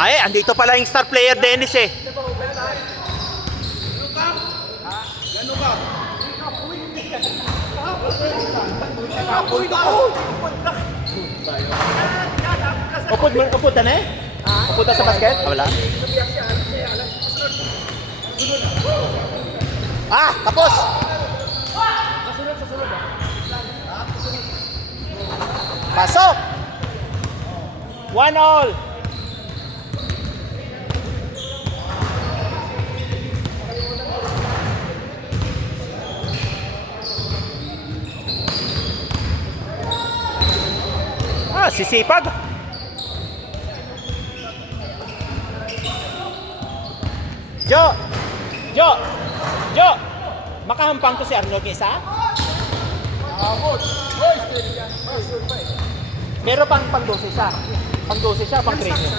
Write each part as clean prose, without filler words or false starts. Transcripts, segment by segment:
Ay, andito pala yung star player, Dennis eh. Upod na eh? Upod na sa basket? Wala. Tapos! Pasok! 1-all! Sisipag! Jo! Makahampang to si Arnold kaysa? Meron pang 12 siya. Pang 12 siya, pang 3 niya.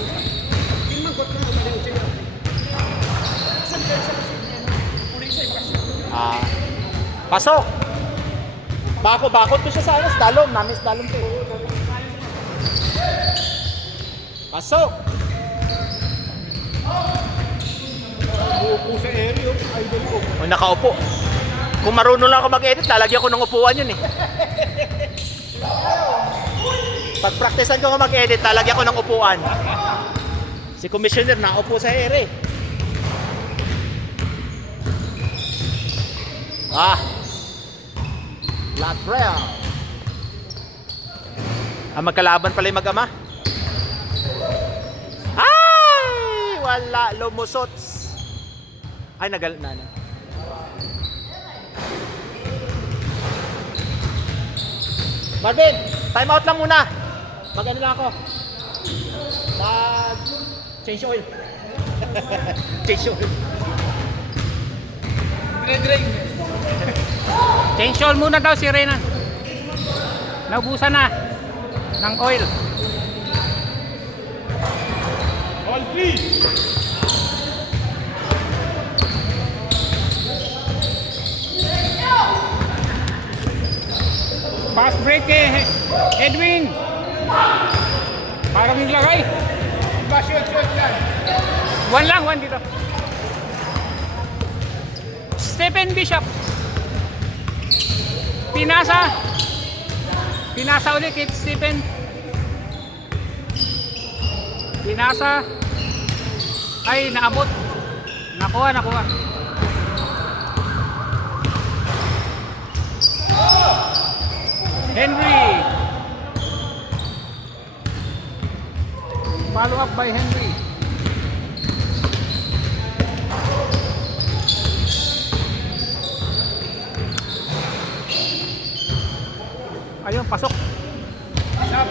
Pasok! Bakot to siya sa alas. Dalom. Namis dalom to. Pasok! Uupo sa area, idol ko. Nakaupo. Kung marunong lang ako mag-edit, lalagyan ko ng upuan yun eh. Pag-practicean ko mag-edit, lalagyan ko ng upuan. Si Commissioner naupo sa ere. Latrell. Magkalaban pala yung mag-ama. Ay! Wala, lumusots. Ay, nagal na. Marvin, time out lang muna. Mag-ano lang ako. Change oil. Change oil. Drain. Change oil muna daw si Renan. Naubusan na ng oil. All three. Fast break kay Edwin. Parang yung lagay. Shoot yan. One dito. Stephen Bishop. Pinasa ulit kay Stephen. Pinasa. Ay, naabot. Nakuha. Henry. Follow up by Henry. Ayun, pasok.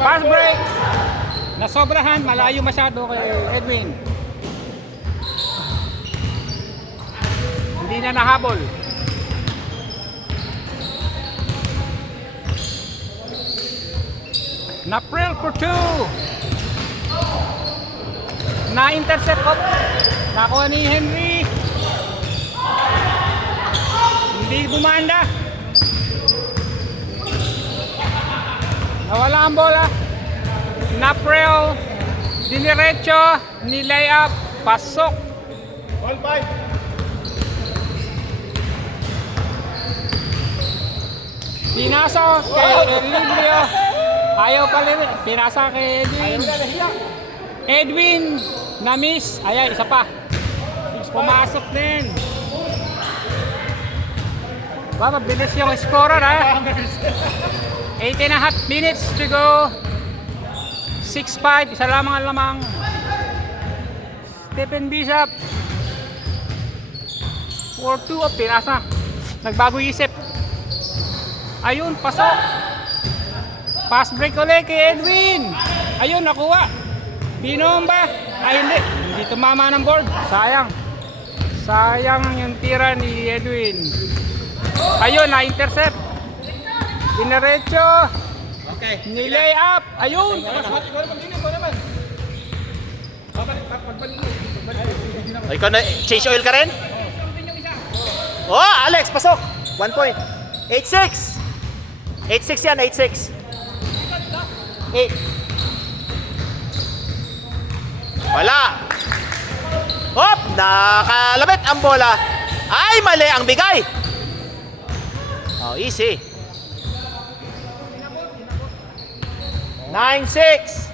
Pass break. Nasobrahan, malayo masyado kay Edwin. Hindi na nahabol. Naprel for 2. Na-intercept ko. Nakuha ni Henry. Hindi gumanda. Nawala ang bola. Naprel. Diniretso. Nilay up. Pasok. All five. Pinasa kay Elibrio. Ayaw pala rin. Pinasa kay Edwin. Edwin na miss. Ayan, isa pa. Pumasok din. Mabilis yung scorer ha. 8.5 minutes to go. 6-5. Isa lamang ang lamang. Stephen Bishop. 4-2 of pinasa. Nagbago isip. Ayun, pasok. Pass break ulit kay Edwin. Ayun, nakuha. Binomba. Ay, hindi tumama ng board. Sayang yung tira ni Edwin. Ayun, na-intercept. Diniretso. Okay. Nilay up. Ayun. Ikaw na, change oil ka rin? Alex, pasok. 1 point. 8-6. 8-6 yan, 8-6. 8. Wala. Nakalabit ang bola. Ay, mali ang bigay. Oh, easy. 9-6.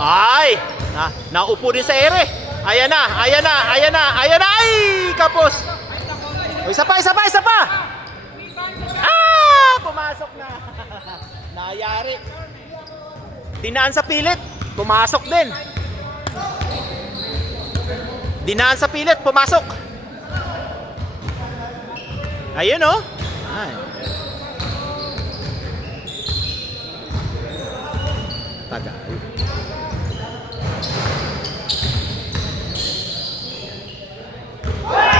Ay! Naupo din sa ere. Ayan na, ayan na, ayan na, ayan na. Ay! Kapos. O, isa pa, isa pa, isa pa. Ah! Pumasok na. Nayari. Dinaan sa pilit. Pumasok din. Dinaan sa pilit. Pumasok. Ayun oh. Ay. Tagal.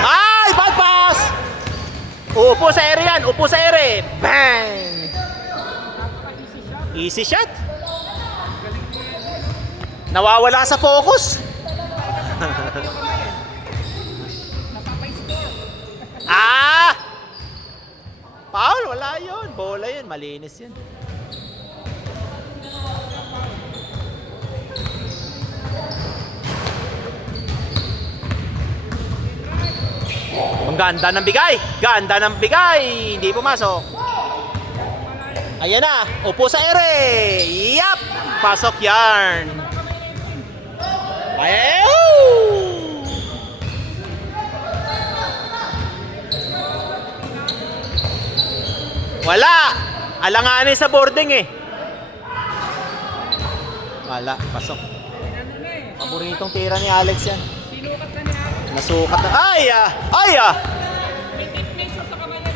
Ay! Bad pass! Upo sa ere yan. Upo sa ere. Bang! Easy shot. Nawawala sa focus. Ah! Foul, wala yun. Bola yun, malinis yun. Ang ganda ng bigay. Ganda ng bigay. Hindi pumasok. Ayan na. Upo sa ere. Yap! Pasok yarn. Ay! Wala. Alanganin sa boarding eh. Wala. Pasok. Paboritong tira ni Alex yan. Nasukat na. Ay! Ay!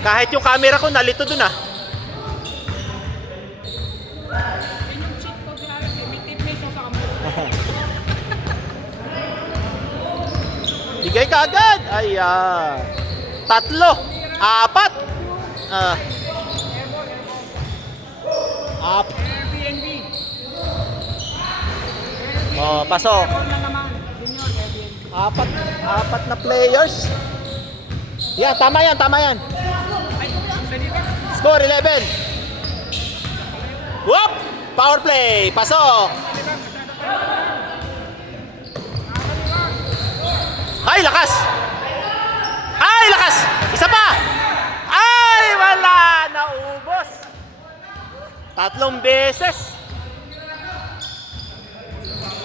Kahit yung camera ko nalito dun ah. Bigay ka agad. Ay, tatlo. Apat. Oh, pasok. Apat na players. Yeah, tama yan, tama yan. Score 11. Whoop! Power play. Pasok. Ay, lakas! Ay, lakas! Isa pa! Ay, wala! Naubos! 3 beses!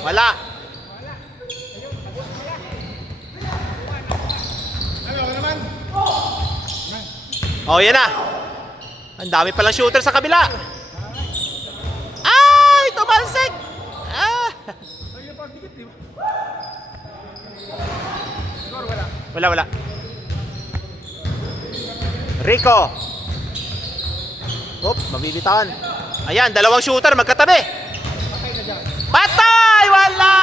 Wala! Oh, yan na! Ang dami palang shooter sa kabila! Ay, tumalsik! Ah! Wala. Rico. Oops, mabibitawan. Ayan, 2 shooter magkatabi. Patay! Wala!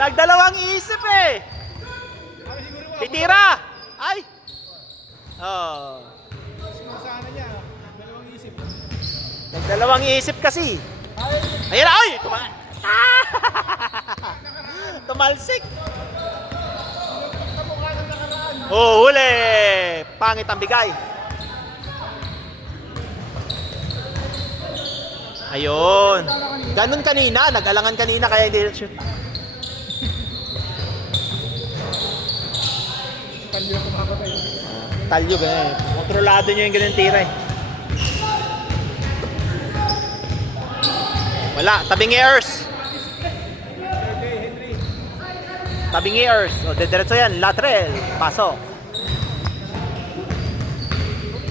Nagdalawang isip eh. Titira. Ay. Oh. Nagdalawang isip kasi. Ayan na. Ay! Tumalsik. Oh, huli! Pangit ang bigay. Ayun. Ganun kanina. Nag-alangan kanina kaya hindi shoot. Talyo ganyan. Kontrolado nyo yung ganun tira eh. Wala. Tabing airs. Tabing airs. O, dediretso yan. Lateral. Pasok.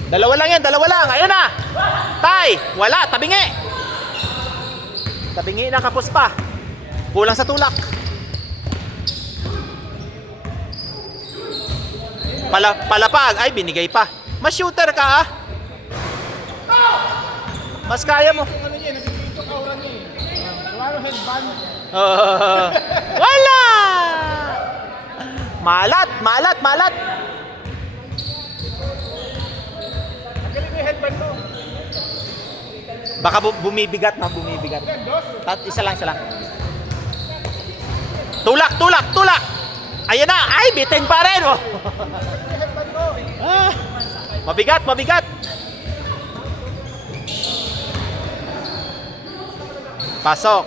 2 lang yan. 2 lang. Ayun na. Tay. Wala. Tabingi. Tabingi na kapos pa. Kulang sa tulak. Palapag. Ay, binigay pa. Mas shooter ka ah. Mas kaya mo. Ano niya, nagsikrito kauran niya eh. Wala headband. Wala! Malat! Magaling yung headband mo. Baka bumibigat. Isa lang. Tulak! Ayan na! Ay, bitin pa rin! Oh. Mabigat, mabigat. Pasok.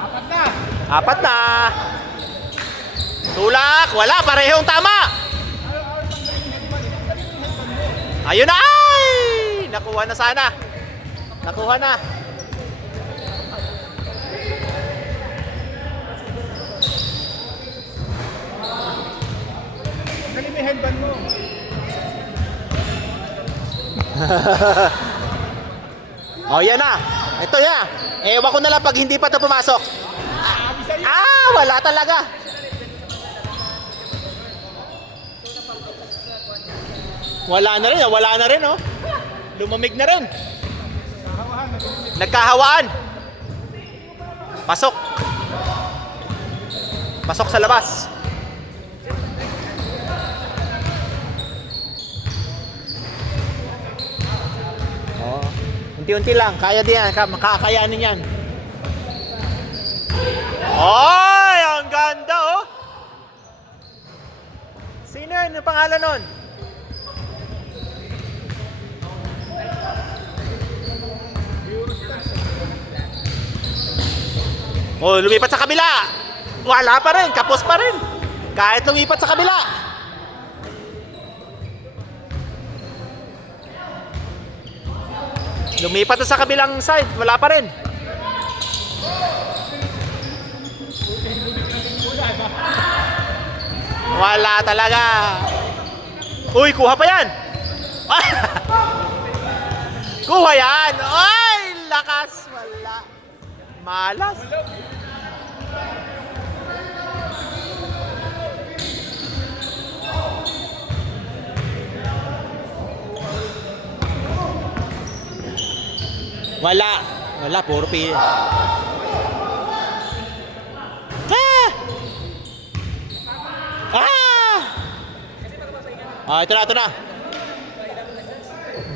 Apat na. Apat na. Tulak, wala, parehong tama. Ayun na, ay! Nakuha na sana. Nakuha na. Galing mo yung headband mo. Oh, yan na. Ito ya. Ewan ko na lang pag hindi pa ito pumasok. Wala talaga. Wala na rin, oh. Lumamig na rin. Nagkahawaan. Pasok. Pasok sa labas. Oh, unti-unti lang. Kaya din yan. Makakayanin yan. Ay, ang ganda, oh. Sino yun? Ano pangalan nun? Oh, lumipat sa kabila. Wala pa rin, kapos pa rin. Kahit lumipat sa kabila. Lumipat na sa kabilang side, wala pa rin. Wala talaga. Uy, kuha pa yan. Kuha yan. Ay, lakas. Wala. Malas. Wala, puro pi. Ito na.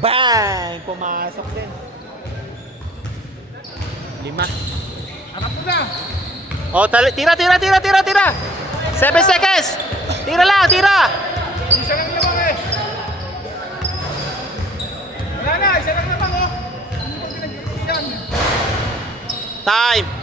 Bang! Pumasok din. 5. Apat na. Oh, tira. 7 seconds. Tira lang. Isa lang lamang eh. Wala na, isa lang lamang oh. Hindi mo pinag-iiyan. Time.